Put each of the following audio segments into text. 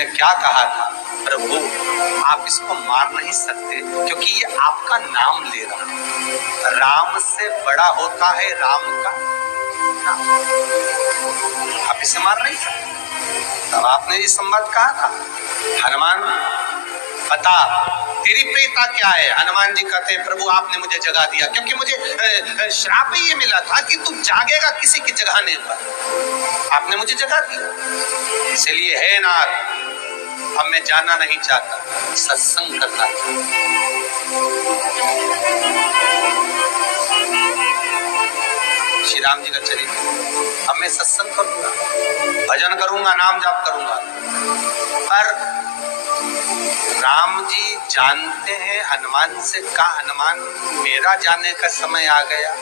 तूने क्या कहा था? प्रभु आप इसको मार नहीं सकते क्योंकि ये आपका नाम ले रहा है। राम से बड़ा होता है राम का नाम। आप इसे मार नहीं सकते। तब आपने ये संवाद कहा था, हनुमान बता तेरी प्रेता क्या है? हनुमान जी कहते हैं प्रभु आपने मुझे जगा दिया क्योंकि मुझे श्राप ही ये मिला था कि तू जागेगा किसी की जगाने पर। आपने मुझे जगा दिया, इसलिए है नाथ अब मैं जाना नहीं चाहता, सत्संग करना चाहता। श्री राम जी का चरित्र, अब मैं सत्संग करूंगा, भजन करूंगा, नाम जाप करूंगा। पर राम जी जानते हैं हनुमान से कहा, हनुमान मेरा जाने का समय आ गया,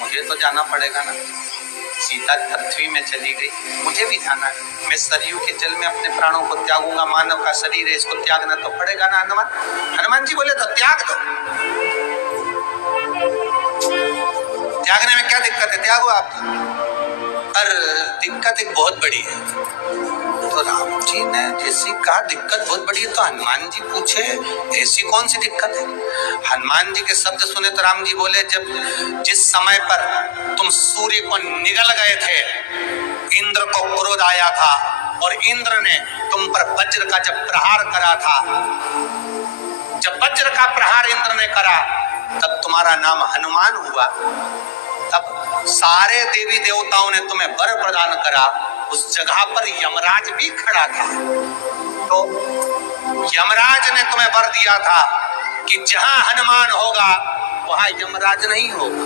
मुझे तो जाना पड़ेगा ना। सीता पृथ्वी में चली गई, मुझे भी जाना है। मैं सरयू के जल में अपने प्राणों को त्यागूंगा, मानव का शरीर है इसको त्यागना तो पड़ेगा ना हनुमान। हनुमान जी बोले तो त्याग दो, त्यागने में क्या दिक्कत है, त्यागो आप। पर दिक्कत एक बहुत बड़ी है। तो राम जी ने जैसी कहा दिक्कत बहुत बड़ी है, तो हनुमान जी पूछे ऐसी कौन सी दिक्कत है? हनुमान जी के शब्द सुने तो राम जी बोले, जब जिस समय पर तुम सूर्य को निगल गए थे, इंद्र को क्रोध आया था और इंद्र ने तुम पर वज्र का जब प्रहार करा था, जब वज्र का प्रहार इंद्र ने करा तब तुम्हारा नाम हनुमान हुआ। तब सारे देवी देवताओं ने तुम्हें वर प्रदान करा। उस जगह पर यमराज भी खड़ा था, तो यमराज ने तुम्हें वर दिया था कि जहां हनुमान होगा वहां यमराज नहीं होगा।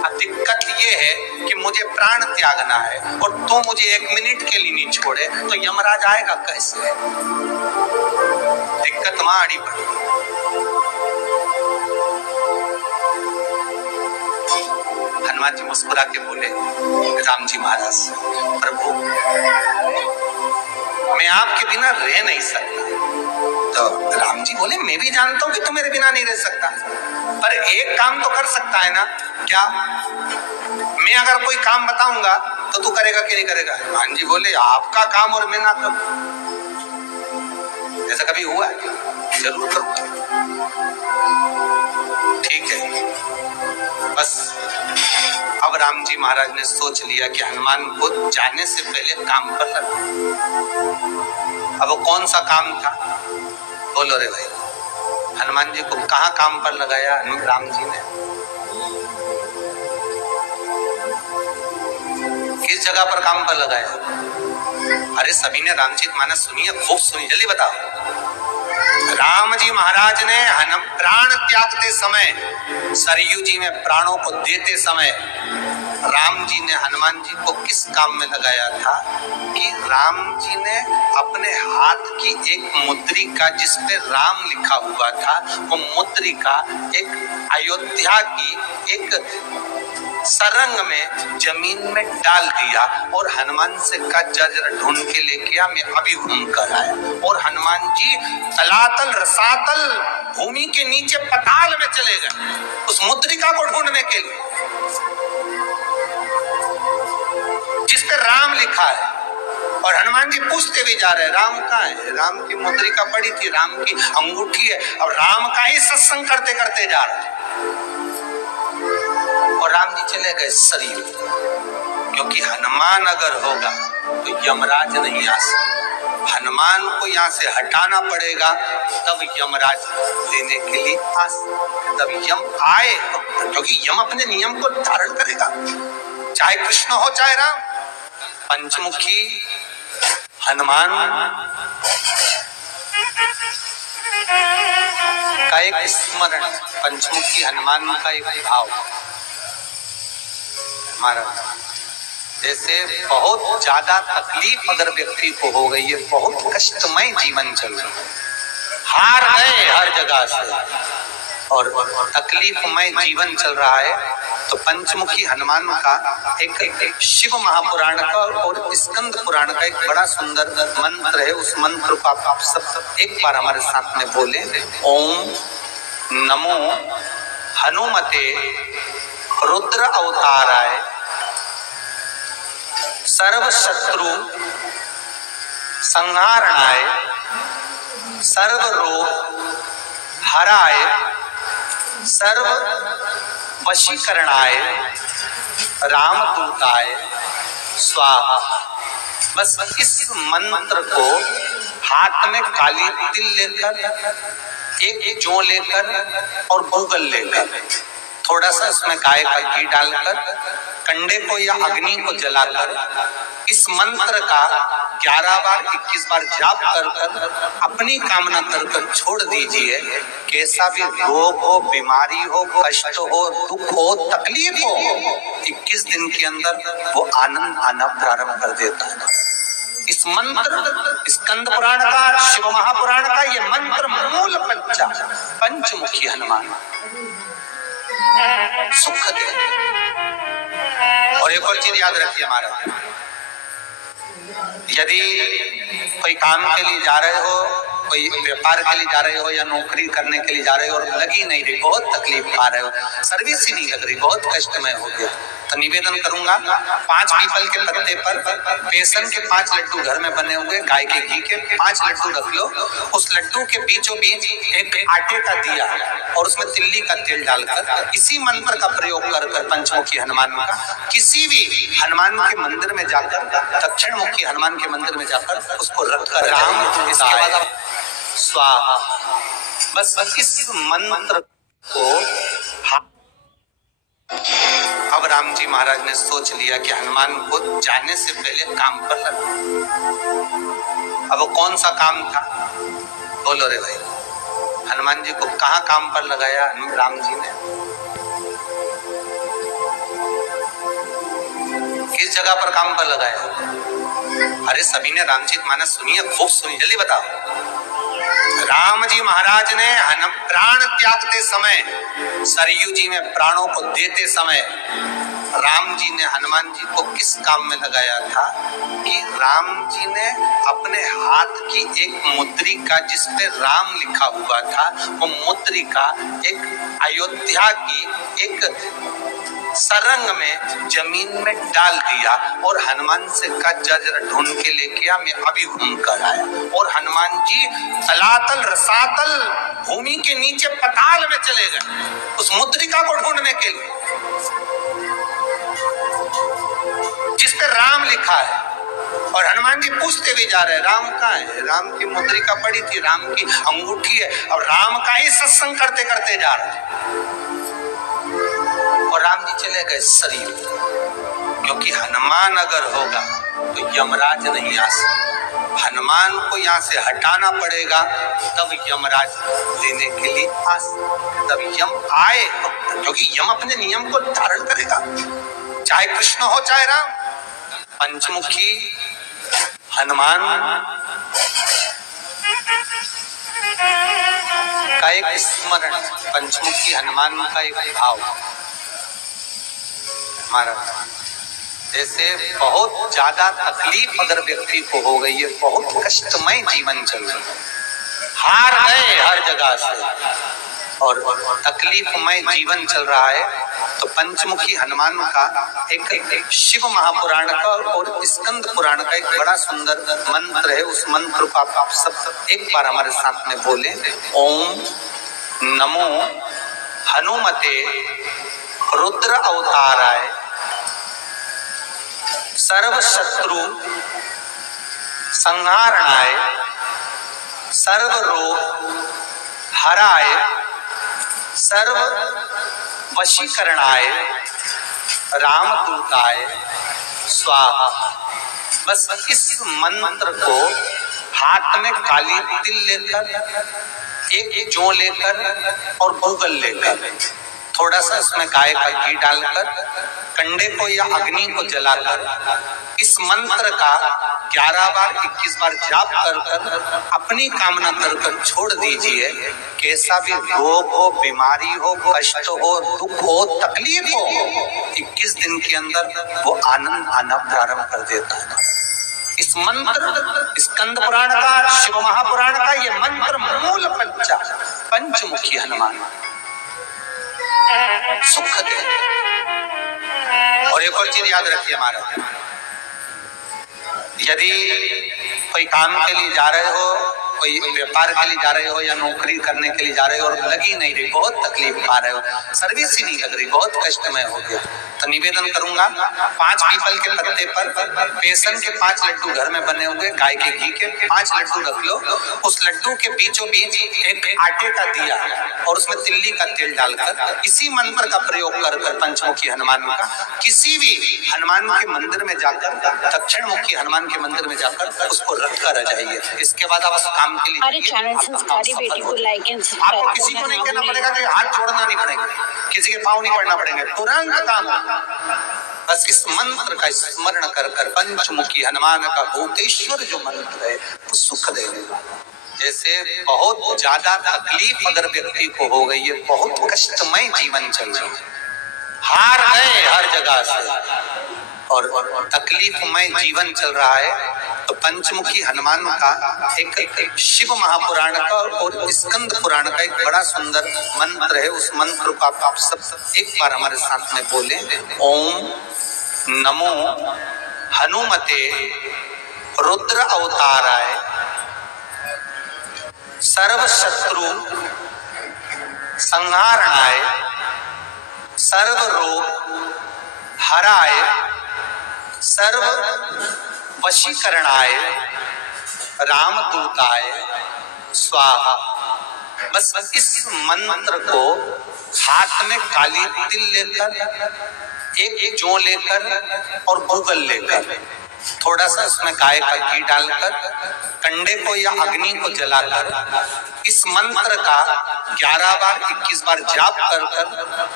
अब दिक्कत ये है कि मुझे प्राण त्यागना है और तू मुझे 1 मिनट के लिए नहीं छोड़े तो यमराज आएगा कैसे? दिक्कत वहां अड़ी पड़ी। हनुमान जी मुस्कुरा के बोले राम जी महाराज, प्रभु मैं आपके बिना रह नहीं सकता। तो राम जी बोले मैं भी जानता हूं कि तू मेरे बिना नहीं रह सकता, पर एक काम तो कर सकता है ना। क्या? मैं अगर कोई काम बताऊंगा तो तू करेगा कि नहीं करेगा? हनुमान जी बोले आपका काम और मैं ना करूं, ऐसा कभी हुआ है? जरूर करूंगा। ठीक है, बस अब राम जी महाराज ने सोच लिया कि हनुमान को जाने से पहले काम पर लगा। अब वो कौन सा काम था? बोलो रे भाई। हनुमान जी को कहाँ काम पर लगाया राम जी ने? किस जगह पर काम पर लगाया? अरे सभी ने रामचरितमानस सुनी है, खूब सुनी, जल्दी बताओ। राम जी महाराज ने प्राण त्यागते समय, सरयू जी में प्राणों को देते समय राम जी ने हनुमान जी को किस काम में लगाया था कि राम जी ने अपने हाथ की एक मुद्रिका जिस पे राम लिखा हुआ था, वो मुद्रिका एक अयोध्या की एक सरंग में जमीन में डाल दिया और हनुमान से कहा जरा ढूंढ के लेके आ, मैं अभी घूम कर आया। और हनुमान जी तलातल रसातल भूमि के नीचे पताल में चले गए उस मुद्रिका को ढूंढने के लिए जिस पे राम लिखा है। और हनुमान जी पूछते भी जा रहे राम कहाँ है? राम की मुद्रिका पड़ी थी, राम की अंगूठी है। अब राम का ही सत्संग करते करते जा रहे और राम जी चले गए सरयू, क्योंकि हनुमान अगर होगा तो यमराज नहीं आ सकता। हनुमान को यहाँ से हटाना पड़ेगा तब यमराज लेने के लिए आ सकता। तब यम आए, क्योंकि यम अपने नियम को धारण करेगा, चाहे कृष्ण हो चाहे राम। पंचमुखी हनुमान का एक स्मरण, पंचमुखी हनुमान का एक भाव। महाराज जैसे बहुत ज्यादा तकलीफ अगर व्यक्ति को हो गई है, बहुत कष्टमय जीवन चल रहा है, हार गए हर जगह से और तकलीफमय जीवन चल रहा है, तो पंचमुखी हनुमान का एक शिव महापुराण का और स्कंद पुराण का एक बड़ा सुंदर मंत्र है। उस मंत्र को आप सब एक बार हमारे साथ में बोले। ओम नमो हनुमते रुद्र अवताराय सर्व शत्रु संहारणाय सर्व रोग हराय सर्व वशीकरणाय रामदूताय स्वाहा। बस इस मंत्र को हाथ में काली तिल लेकर, एक जौ लेकर और गूगल लेकर, थोड़ा सा उसमें गाय का घी डालकर, कंडे को या अग्नि को जलाकर इस मंत्र का 11 बार 21 बार जाप कर अपनी कामना कर छोड़ दीजिए। कैसा भी रोग हो, बीमारी हो, कष्ट हो, दुख हो, तकलीफ हो, 21 दिन के अंदर वो आनंद आना प्रारंभ कर देता है। इस मंत्र, स्कंद पुराण का, शिव महापुराण का ये मंत्र मूल पंचमुखी हनुमान सुख दे। और एक और चीज याद रखिए हमारा, यदि कोई काम के लिए जा रहे हो, कोई व्यापार के लिए जा रहे हो या नौकरी करने के लिए जा रहे हो और लगी नहीं रही, बहुत तकलीफ आ रहे हो, सर्विस ही नहीं लग रही, बहुत कष्टमय हो गया, तो निवेदन करूंगा 5 पीपल के पत्ते पर बेसन के 5 लड्डू घर में बने हुए, गाय के घी के 5 लड्डू रख लो। उस लड्डू के बीचों बीच एक आटे का दिया और उसमें तिल्ली का तेल डालकर इसी मंत्र का प्रयोग कर पंचमुखी हनुमान का किसी भी हनुमान के मंदिर में जाकर, दक्षिण मुखी हनुमान के मंदिर में जाकर उसको रखकर राम, इसके बाद स्वाहा। बस इस मंत्र को अब राम जी महाराज ने सोच लिया कि हनुमान को जाने से पहले काम पर लगा। अब वो कौन सा काम था, बोलो रे भाई। हनुमान जी को कहाँ काम पर लगाया राम जी ने, किस जगह पर काम पर लगाया? अरे सभी ने रामचरितमानस सुनी है, खूब सुनी, जल्दी बताओ। राम जी महाराज ने प्राण त्यागते समय, सरयू जी में प्राणों को देते समय राम जी ने हनुमान जी को किस काम में लगाया था कि राम जी ने अपने हाथ की एक मुद्रिका जिसपे राम लिखा हुआ था, वो मुद्रिका एक अयोध्या की एक सरंग में जमीन में डाल दिया और हनुमान से कहा जरा ढूंढ के लेके आ, मैं अभी घूम कर आया। और हनुमान जी तलातल रसातल भूमि के नीचे पताल में चले गए उस मुद्रिका को ढूंढने के लिए जिस पे राम लिखा है। और हनुमान जी पूछते भी जा रहे हैं राम कहाँ है? राम की मुद्रिका पड़ी थी, राम की अंगूठी है, अब राम का ही सत्संग करते करते जा रहे हैं। और राम जी चले गए सरयू, क्योंकि हनुमान अगर होगा तो यमराज नहीं आ सकता, हनुमान को यहाँ से हटाना पड़ेगा तब यमराज लेने के लिए आ सकता, तब यम आए, क्योंकि यम अपने नियम को धारण करेगा, चाहे कृष्ण हो चाहे राम। पंचमुखी हनुमान का एक स्मरण, पंचमुखी हनुमान का एक भाव हमारा, जैसे बहुत ज्यादा तकलीफ अगर व्यक्ति को हो गई है, बहुत कष्टमय जीवन चल रहा है, हार गए हर जगह से और तकलीफमय जीवन चल रहा है, तो पंचमुखी हनुमान का एक शिव महापुराण का और स्कंद पुराण का एक बड़ा सुंदर मंत्र है। उस मंत्र को आप सब एक बार हमारे साथ में बोले, ओम नमो हनुमते रुद्र अवताराय सर्व शत्रु संहारणाय सर्व रोग हराय सर्व वशीकरणाय रामदूताय स्वाहा। बस इस मंत्र को हाथ में काली तिल लेकर, एक जौ लेकर और गूगल लेकर, थोड़ा सा उसमें गाय का घी डालकर, कंडे को या अग्नि को जलाकर इस मंत्र का 11 बार 21 बार जाप कर अपनी कामना कर छोड़ दीजिए। कैसा भी रोग हो, बीमारी हो, कष्ट हो, दुख हो, तकलीफ हो, 21 दिन के अंदर वो आनंद आना प्रारंभ कर देता है। इस मंत्र, स्कंद पुराण का, शिव महापुराण का ये मंत्र मूल पंचमुखी हनुमान सुख दे। और एक और चीज याद रखिए हमारा, यदि कोई काम के लिए जा रहे हो, कोई व्यापार के लिए जा रहे हो या नौकरी करने के लिए जा रहे हो और लगी नहीं रही, बहुत तकलीफ पा रहे हो, सर्विस ही नहीं लग रही, बहुत कष्टमय हो गया, तो निवेदन करूंगा 5 पीपल के पत्ते पर बेसन के 5 लड्डू घर में बने हुए, गाय के घी के 5 लड्डू रख लो, उस लड्डू के बीचों बीच एक आटे का दिया और उसमें तिल्ली का तेल डालकर इसी मंत्र का प्रयोग कर पंचमुखी हनुमान का किसी भी हनुमान के मंदिर में जाकर, दक्षिण मुखी हनुमान के मंदिर में जाकर उसको रख कर आ जाइए। इसके बाद आप उस काम के लिए हमारे चैनल संस्कारी बेटी को लाइक एंड सब्सक्राइब। आपको किसी को नहीं कहना पड़ेगा कि हाथ जोड़ना नहीं पड़ेगा, किसी के पाँव नहीं पड़ना पड़ेंगे, तुरंत काम होगा। बस इस मंत्र का स्मरण कर कर पंचमुखी हनुमान का भूतेश्वर जो मंत्र है वो सुख देगा। जैसे बहुत ज्यादा तकलीफ अगर व्यक्ति को हो गई है, बहुत कष्टमय जीवन चल रहा है, हार गए हर जगह से और तकलीफमय जीवन चल रहा है, तो पंचमुखी हनुमान का एक शिव महापुराण का और स्कंद पुराण का एक बड़ा सुंदर मंत्र है। उस मंत्र को आप सब एक बार हमारे साथ में बोले। ओम नमो हनुमते रुद्र अवताराय सर्व शत्रु संहारणाय सर्व रोग हराय सर्व वशीकरणाय रामदूताय स्वाहा। बस इस मंत्र को हाथ में काली तिल लेकर, एक जौ लेकर और गूगल लेकर, थोड़ा सा उसमें गाय का घी डालकर, कंडे को या अग्नि को जलाकर इस मंत्र का 11 बार 21 बार जाप कर कर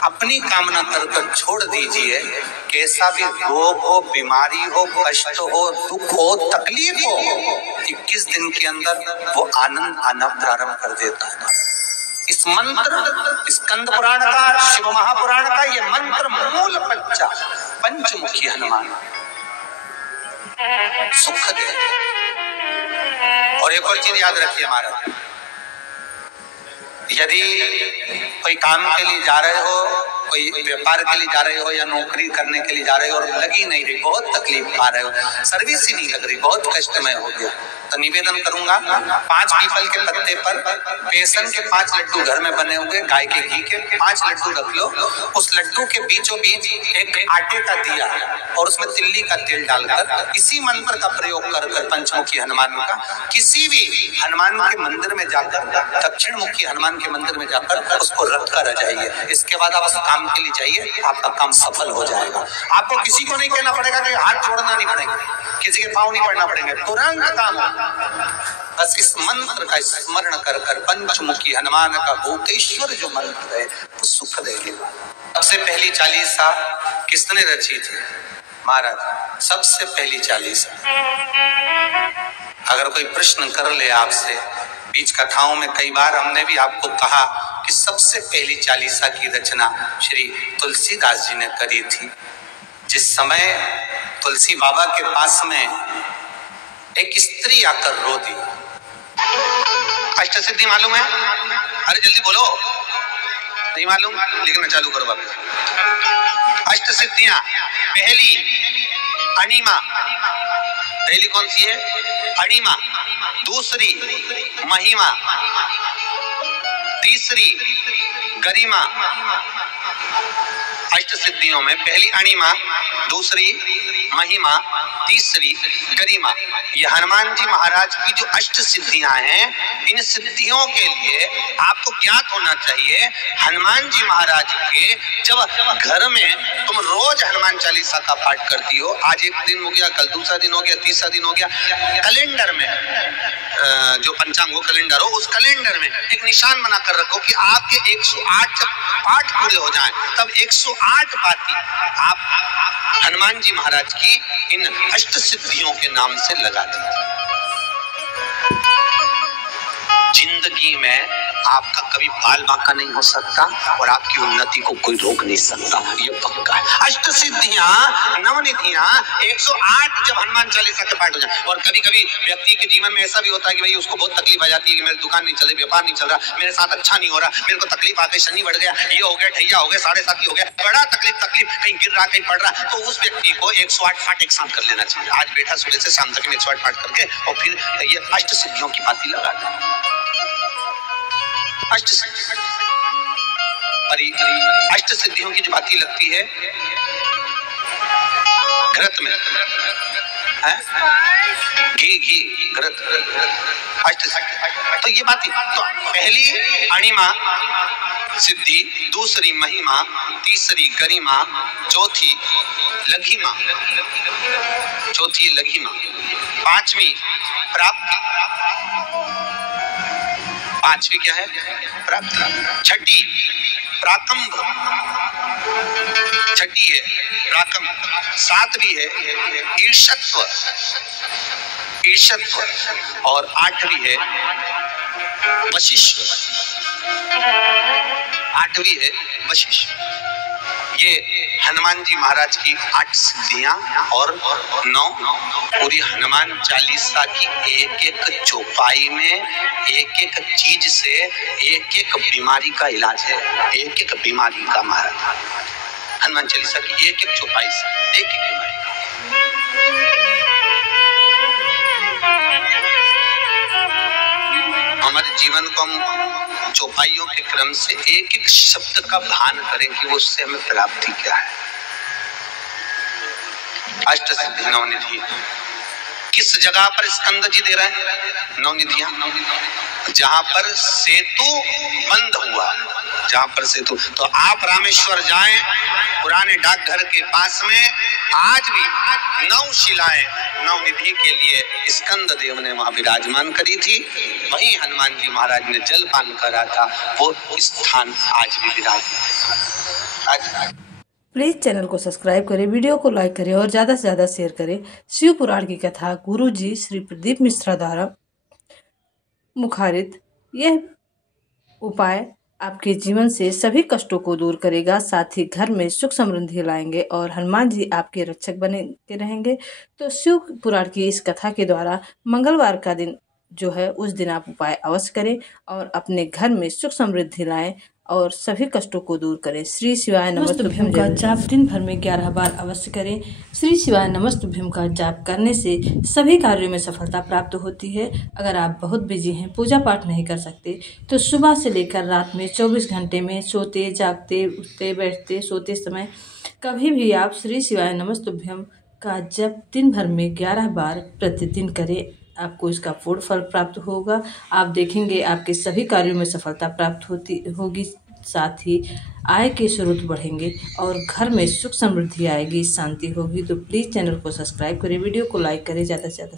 अपनी कामना कर कर छोड़ दीजिए। कैसा भी रोग हो, बीमारी हो, कष्ट हो, दुख हो, तकलीफ हो, 21 दिन के अंदर वो आनंद आना प्रारंभ कर देता है। इस मंत्र स्कंद पुराण का, शिव महापुराण का ये मंत्र मूल बच्चा पंचमुखी हनुमान सुख दे। और एक और चीज याद रखिए महाराज, यदि कोई काम के लिए जा रहे हो, कोई व्यापार के लिए जा रहे हो या नौकरी करने के लिए जा रहे हो और लगी नहीं रही, बहुत तकलीफ पा रहे हो, सर्विस ही नहीं लग रही, बहुत कष्टमय हो गया, तो निवेदन करूंगा 5 पीपल के पत्ते पर बेसन के 5 लड्डू घर में बने हुए, गाय के घी के 5 लड्डू रख लो, उस लड्डू के बीचों बीच एक आटे का दिया और उसमें तिल्ली का तेल डालकर इसी मंत्र का प्रयोग कर कर पंचमुखी हनुमान का किसी भी हनुमान के मंदिर में जाकर, दक्षिण मुखी हनुमान के मंदिर में जाकर उसको रख कर आ जाइए। इसके बाद आप उस काम के लिए जाइए, आपका काम सफल हो जाएगा। आपको किसी को नहीं कहना पड़ेगा कि हाथ जोड़ना नहीं पड़ेगा, किसी के पाँव नहीं पड़ना पड़ेंगे, तुरंत काम होगा। बस इस मंत्र का स्मरण कर कर पंचमुखी हनुमान का भूतेश्वर जो मंत्र है वो सुख देगा। सबसे पहली चालीसा किसने रची थी? महाराज, सबसे पहली चालीसा। अगर कोई प्रश्न कर ले आपसे, बीच कथाओं में कई बार हमने भी आपको कहा कि सबसे पहली चालीसा की रचना श्री तुलसीदास जी ने करी थी। जिस समय तुलसी बाबा के पास में एक स्त्री आकर रो दी। अष्टसिद्धि मालूम है? अरे जल्दी बोलो, नहीं मालूम? लिखना चालू करो वापस। अष्टसिद्धियां, पहली अणिमा, पहली कौन सी है? अणिमा। दूसरी महिमा, तीसरी गरिमा। अष्ट सिद्धियों में पहली अणिमा, दूसरी महिमा, तीसरी गरिमा। ये हनुमान जी महाराज की जो अष्ट सिद्धियां हैं, इन सिद्धियों के लिए आपको ज्ञात होना चाहिए, हनुमान जी महाराज के जब घर में तुम रोज हनुमान चालीसा का पाठ करती हो, आज एक दिन हो गया, कल दूसरा दिन हो गया, तीसरा दिन हो गया, कैलेंडर में जो पंचांग कैलेंडर हो, उस कैलेंडर में एक निशान बना कर रखो कि आपके 108 जब पाठ पूरे हो जाएं, तब 108 पाती आप हनुमान जी महाराज की इन अष्ट सिद्धियों के नाम से लगा दीजिए। जिंदगी में आपका कभी बाल बांका नहीं हो सकता और आपकी उन्नति को कोई रोक नहीं सकता, ये पक्का है। अष्ट सिद्धियां, नवनिधियां, 108 जब हनुमान चालीसा के पाठ हो जाए। और कभी कभी व्यक्ति के जीवन में ऐसा भी होता है कि भाई उसको बहुत तकलीफ आ जाती है कि मेरी दुकान नहीं चल रही, व्यापार नहीं चल रहा, मेरे साथ अच्छा नहीं हो रहा, मेरे को तकलीफ आ गई, शनि बढ़ गया, ये हो गया, ढैया हो गया, 7.5 हो गया, बड़ा तकलीफ कहीं गिर रहा, कहीं पड़ रहा। तो उस व्यक्ति को 108 पाठ एक साथ कर लेना चाहिए। आज बैठा सुबह से शाम तक 108 पाठ करके और फिर ये अष्ट सिद्धियों की बाती लगा दें। अष्ट सिद्धियों की जो बाती लगती है घृत में है, घी घृत, अष्ट सिद्धि। तो ये बाती तो पहली अणिमा सिद्धि, दूसरी महिमा, तीसरी गरिमा, चौथी लघिमा, पांचवी प्राप्ति, पांचवी क्या है? प्राप्ति। छठी प्राकंभ, छठी है प्राकंभ। सातवीं है ईर्षत्व और आठवीं है वशिष्ठ, आठवीं है वशिष्ठ। ये हनुमान जी महाराज की 8 सिद्धियां और 9 पूरी हनुमान चालीसा की एक एक चौपाई में एक एक चीज से एक एक बीमारी का इलाज है, एक एक बीमारी का महाराज हनुमान चालीसा की एक एक चौपाई से एक एक बीमारी का। हमारे जीवन को हम चौपाइयों के क्रम से एक एक शब्द का भान करें कि वो उससे हमें प्राप्ति क्या है। अष्ट सिद्धि नवनिधि किस जगह पर स्कंद जी दे रहे हैं? नवनिधियां, जहां पर सेतु बंद हुआ, जहां पर सेतु। तो आप रामेश्वर जाएं, पुराने डाकघर के पास में आज भी 9 शिलाएं नवनिधि के लिए स्कंद देव ने वहां विराजमान करी थी। वहीं हनुमान जी महाराज ने जलपान करा था, वो स्थान आज भी विराजमान। प्लीज़ चैनल को सब्सक्राइब करें, वीडियो को लाइक करें और ज़्यादा से ज़्यादा शेयर करें। शिव पुराण की कथा गुरु जी श्री प्रदीप मिश्रा द्वारा मुखारित यह उपाय आपके जीवन से सभी कष्टों को दूर करेगा, साथ ही घर में सुख समृद्धि लाएंगे और हनुमान जी आपके रक्षक बने के रहेंगे। तो शिव पुराण की इस कथा के द्वारा मंगलवार का दिन जो है उस दिन आप उपाय अवश्य करें और अपने घर में सुख समृद्धि लाएं और सभी कष्टों को दूर करें। श्री शिवाय नमस्तुभ्यम का जाप दिन भर में 11 बार अवश्य करें। श्री शिवाय नमस्तुभ्यम का जाप करने से सभी कार्यों में सफलता प्राप्त होती है। अगर आप बहुत बिजी हैं, पूजा पाठ नहीं कर सकते, तो सुबह से लेकर रात में 24 घंटे में सोते जागते उठते बैठते सोते समय कभी भी आप श्री शिवाय नमस्तुभ्यम का जप दिन भर में 11 बार प्रतिदिन करें। आपको इसका पूर्ण फल प्राप्त होगा। आप देखेंगे आपके सभी कार्यों में सफलता प्राप्त होगी, साथ ही आय के स्रोत बढ़ेंगे और घर में सुख समृद्धि आएगी, शांति होगी। तो प्लीज़ चैनल को सब्सक्राइब करें, वीडियो को लाइक करें, ज़्यादा से ज़्यादा